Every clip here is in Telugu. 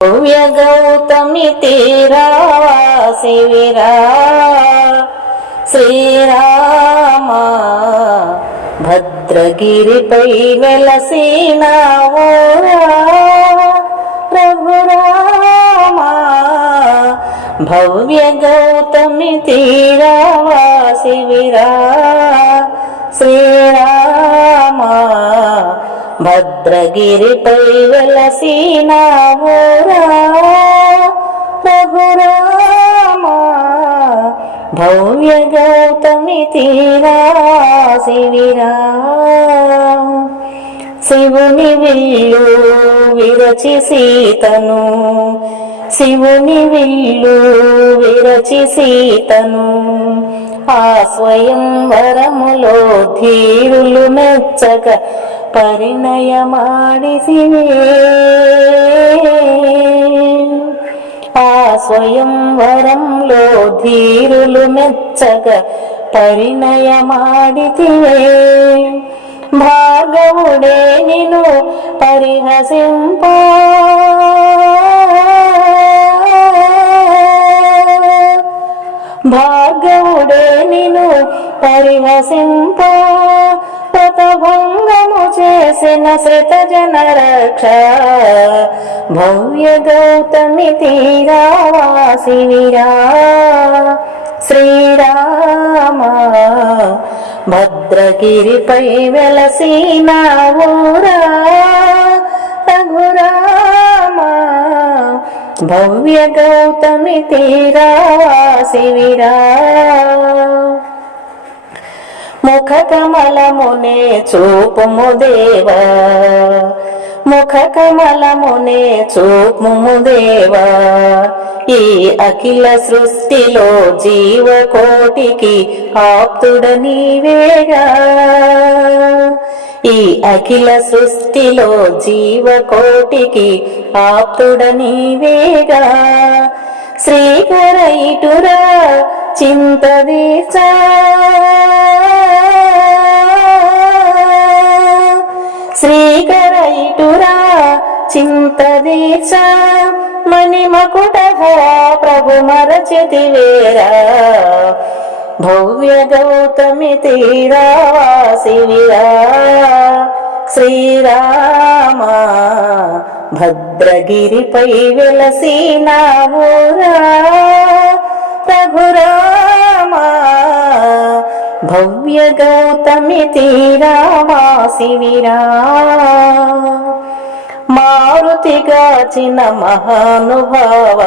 భవ్య గౌతమి తీరావాసివిరా శ్రీరామ భద్రగిరిపై వెలసినావోరా రఘురామ భవ్య గౌతమి తీరావాసివిరా శ్రీ భద్రగిరిపై వెలసినావురా రఘురామా భవ్య గౌతమి తీరా శివిరా. శివుని విల్లు విరచి సీతను శివుని విల్లు విరచి సీతను ఆ స్వయం వరములో ధీరులు మెచ్చక పరిణయమాడిసివే ఆ స్వయం వరంలో ధీరులు మెచ్చక పరిణయమాడితివే భాగవుడే నిను పరిహసింప భార్గవుడే నిను పరిహసింప పతభంగము చేసిన శ్రిత జన రక్ష. భవ్య గౌతమి తీరావాసివిరా శ్రీరామ భద్రగిరిపై వెలసినావురా రఘురామ భవ్య గౌతమి తీరాసివిరా ముఖ కమలమునే చూపుము దేవా. ముఖ కమలమునే చూపుము దేవా. ఈ అఖిల సృష్టిలో జీవకోటికి ఆప్తుడ నీవేగా ఈ అఖిల సృష్టిలో జీవకోటికి ఆప్తుడ నీవేగా శ్రీకర ఇటురా చింతదీచా శ్రీకర ఇటురా చింతదీచ మణిమకుటధరా ప్రభు మరచితివేరా భవ్య గౌతమి తీరావాసివిరా శ్రీరామ భద్రగిరిపై వెలసినావురా రఘురామా భవ్య గౌతమి తీరావాసివిరా మారుతిగాచిన మహానుభావ.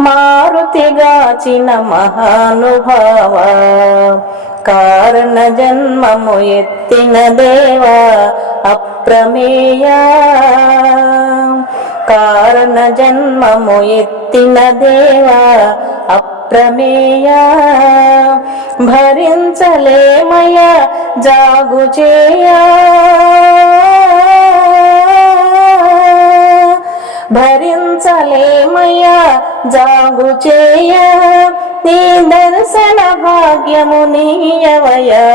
మారుతిగాచిన మహానుభావ. కారణ జన్మము ఎత్తిన దేవా అప్రమేయ. కారణ జన్మము ఎత్తిన దేవా అప్రమేయా భరించలేమయా జాగు చేయా. భరించలేమయా జాగు చేయా. నీ దర్శన భాగ్యము నీయవయా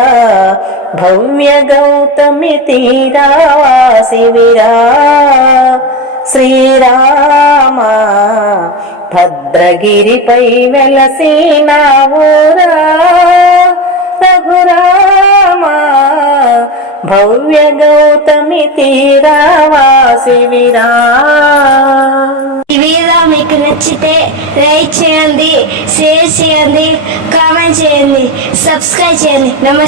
భవ్య గౌతమి తీరావాసివిరా శ్రీరా భద్రగిరిపై వెలసినావురా రఘురామా భవ్య గౌతమి తీరావాసివిరా ఈ వీడియో మీకు నచ్చితే లైక్ చేయండి షేర్ చేయండి కామెంట్ చేయండి సబ్స్క్రైబ్ చేయండి. నమస్తే.